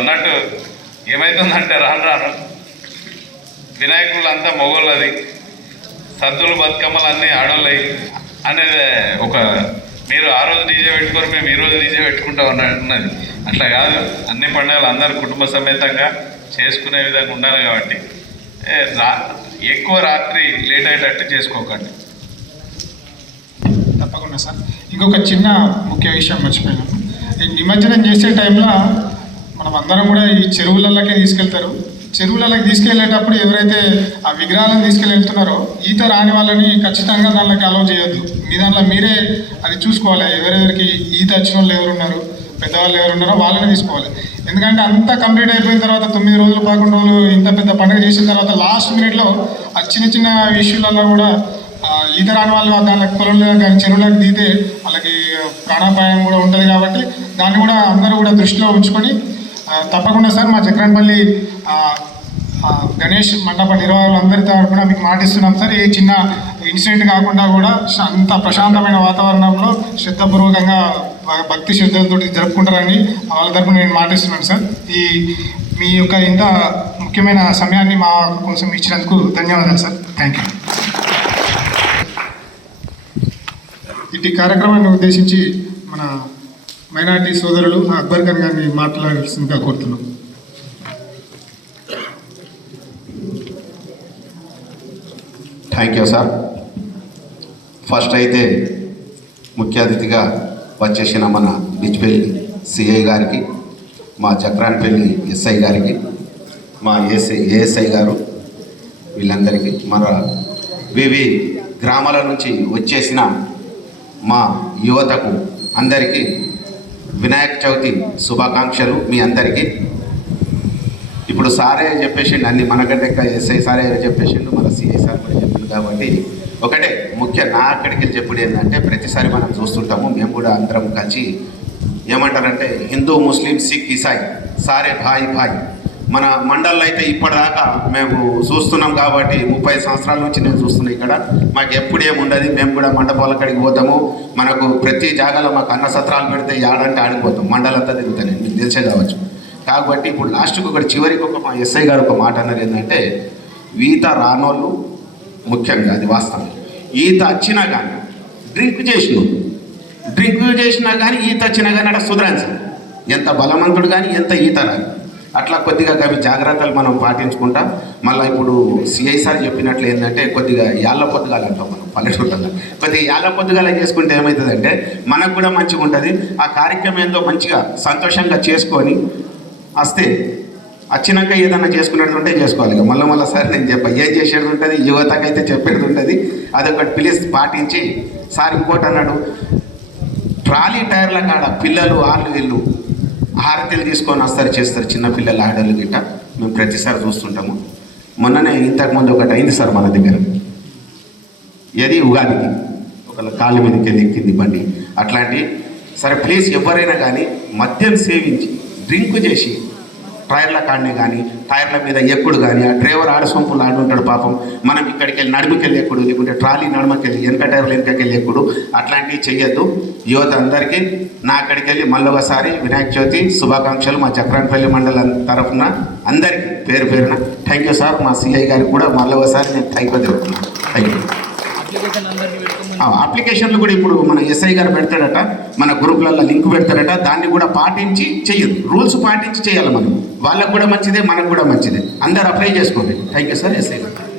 అన్నట్టు ఏమవుతుందంటే రాను రాను వినాయకులు అంతా మొగోళ్ళది సద్దులు బతుకమ్మలు అన్నీ ఆడోళ్ళవి అనేది ఒక మీరు ఆ రోజు డీజే పెట్టుకోరు మేము ఈ రోజు డీజే పెట్టుకుంటాం అన్నది అట్లా కాదు అన్ని పండుగలు అందరు కుటుంబ సమేతంగా చేసుకునే విధంగా ఉండాలి కాబట్టి రా ఎక్కువ రాత్రి లేట్ అయ్యేటట్టు చేసుకోకండి తప్పకుండా సార్ ఇంకొక చిన్న ముఖ్య విషయం మర్చిపోయినాను నిమజ్జనం చేసే టైంలో మనం అందరం కూడా ఈ చెరువులలోకే తీసుకెళ్తారు చెరువులలోకి తీసుకెళ్లేటప్పుడు ఎవరైతే ఆ విగ్రహాలను తీసుకెళ్ళెళ్తున్నారో వెళ్తున్నారో ఈత రాని వాళ్ళని ఖచ్చితంగా దానికి అలౌ చేయొద్దు మీ దాంట్లో మీరే అది చూసుకోవాలి ఎవరెవరికి ఈత వచ్చిన వాళ్ళు ఎవరున్నారు పెద్దవాళ్ళు ఎవరున్నారో వాళ్ళని తీసుకోవాలి ఎందుకంటే అంత కంప్లీట్ అయిపోయిన తర్వాత తొమ్మిది రోజులు పదకొండు రోజులు ఇంత పెద్ద పండుగ చేసిన తర్వాత లాస్ట్ మినిట్లో ఆ చిన్న చిన్న ఇష్యూలలో కూడా ఈత రాని వాళ్ళు దాని పొలంలో కానీ చెరువులకు దీతే వాళ్ళకి ప్రాణాపాయం కూడా ఉంటుంది కాబట్టి దాన్ని కూడా అందరూ కూడా దృష్టిలో ఉంచుకొని తప్పకుండా సార్ మా చక్రంపల్లి గణేష్ మండప నిర్వాహకులందరి తరఫున మీకు మాటిస్తున్నాం సార్ ఏ చిన్న ఇన్సిడెంట్ కాకుండా కూడా అంత ప్రశాంతమైన వాతావరణంలో శ్రద్ధపూర్వకంగా భక్తి శ్రద్ధలతో జరుపుకుంటారని వాళ్ళ తరఫున నేను మాటిస్తున్నాను సార్ ఈ మీ యొక్క ఇంత ముఖ్యమైన సమయాన్ని మా కోసం ఇచ్చినందుకు ధన్యవాదాలు సార్ థ్యాంక్ యూ ఇటు కార్యక్రమాన్ని ఉద్దేశించి మన మైనార్టీ సోదరులు అక్బర్ ఖాన్ గారిని మాట్లాడాల్సిందిగా కోరుతున్నాం థ్యాంక్ యూ సార్ ఫస్ట్ అయితే ముఖ్య అతిథిగా వచ్చేసిన మన బిచ్పల్లి సిఐ గారికి మా చక్రాన్పల్లి ఎస్ఐ గారికి మా ఏసై ఏఎస్ఐ గారు వీళ్ళందరికీ మన వివి గ్రామాల నుంచి వచ్చేసిన మా యువతకు అందరికీ వినాయక చవితి శుభాకాంక్షలు మీ అందరికీ ఇప్పుడు సారే చెప్పేసి అన్ని మనకంటే ఎస్ఐ సారే చెప్పేసి మన సిఐ సార్ కూడా చెప్పిండు కాబట్టి ఒకటే ముఖ్య నా అక్కడికి చెప్పుడు ఏంటంటే ప్రతిసారి మనం చూస్తుంటాము మేము కూడా అందరం కలిసి ఏమంటారంటే హిందూ ముస్లిం సిక్ ఇసాయి సారే భాయ్ భాయ్ మన మండల్లో అయితే ఇప్పటిదాకా మేము చూస్తున్నాం కాబట్టి ముప్పై సంవత్సరాల నుంచి నేను చూస్తున్నాను ఇక్కడ మాకు ఎప్పుడేం ఉండదు మేము కూడా మండపాల కడికి పోతాము మనకు ప్రతి జాగాలో మాకు అన్న సత్రాలు పెడితే ఆడంటే ఆడిపోతాం మండలంతా తిరుగుతాను మీకు తెలిసే కావచ్చు కాబట్టి ఇప్పుడు లాస్ట్కి ఒకటి చివరికి ఒక మా ఎస్ఐ గారు ఒక మాట అన్నారు ఏంటంటే ఈత రానోళ్ళు ముఖ్యంగా అది వాస్తవం ఈత వచ్చినా కానీ డ్రింక్ చేసిన డ్రింక్ చేసినా కానీ ఈత వచ్చినా కానీ అక్కడ సుధరాంశం ఎంత బలవంతుడు కానీ ఎంత ఈత రాదు అట్లా కొద్దిగా అవి జాగ్రత్తలు మనం పాటించుకుంటా మళ్ళీ ఇప్పుడు సిఐ సార్ చెప్పినట్లు ఏంటంటే కొద్దిగా యాళ్ళ పొద్దుగాలు అంటాం మనం పల్లెటూళ్ళలో కొద్దిగా యాళ్ళ పొద్దుగాల చేసుకుంటే ఏమవుతుందంటే మనకు కూడా మంచిగా ఉంటుంది ఆ కార్యక్రమం ఏందో మంచిగా సంతోషంగా చేసుకొని వస్తే వచ్చినాక ఏదైనా ఉంటే చేసుకోవాలి ఇక మళ్ళీ మళ్ళీ సార్ నేను చెప్ప ఏం చేసేది ఉంటుంది అయితే చెప్పేది ఉంటుంది అదొకటి పిలిచి పాటించి సార్ ఇంకోటి అన్నాడు ట్రాలీ టైర్ల కాడ పిల్లలు ఆర్లు వీళ్ళు హారతిలు తీసుకొని వస్తారు చేస్తారు చిన్నపిల్లల ఆడలు గిట్ట మేము ప్రతిసారి చూస్తుంటాము మొన్ననే ఇంతకుముందు ఒకటి అయింది సార్ మన దగ్గర ఏది ఉగాదికి ఒకళ్ళ కాళ్ళ మీదకి ఎక్కింది బండి అట్లాంటి సరే ప్లీజ్ ఎవరైనా కానీ మద్యం సేవించి డ్రింక్ చేసి టైర్ల కాడనే కానీ టైర్ల మీద ఎక్కుడు కానీ ఆ డ్రైవర్ ఆడ సొంపులు ఆడుంటాడు పాపం మనం ఇక్కడికి వెళ్ళి నడుముకెళ్ళి ఎక్కుడు లేకుంటే ట్రాలీ నడుమకెళ్ళి వెనక టైర్లు వెనకకెళ్ళి ఎక్కుడు అట్లాంటివి చెయ్యొద్దు యువత అందరికీ నా అక్కడికి వెళ్ళి మళ్ళొకసారి వినాయక చవితి శుభాకాంక్షలు మా చక్రాన్పల్లి మండలం తరఫున అందరికీ పేరు పేరున థ్యాంక్ యూ సార్ మా సిఐ గారికి కూడా మళ్ళీ ఒకసారి నేను థ్యాంక్ యూ జరుగుతున్నాను థ్యాంక్ యూ అప్లికేషన్లు కూడా ఇప్పుడు మన ఎస్ఐ గారు పెడతాడట మన గ్రూప్లలో లింక్ పెడతాడట దాన్ని కూడా పాటించి చెయ్యదు రూల్స్ పాటించి చేయాలి మనం వాళ్ళకు కూడా మంచిదే మనకు కూడా మంచిదే అందరు అప్లై చేసుకోండి థ్యాంక్ యూ సార్ ఎస్ఐ గారు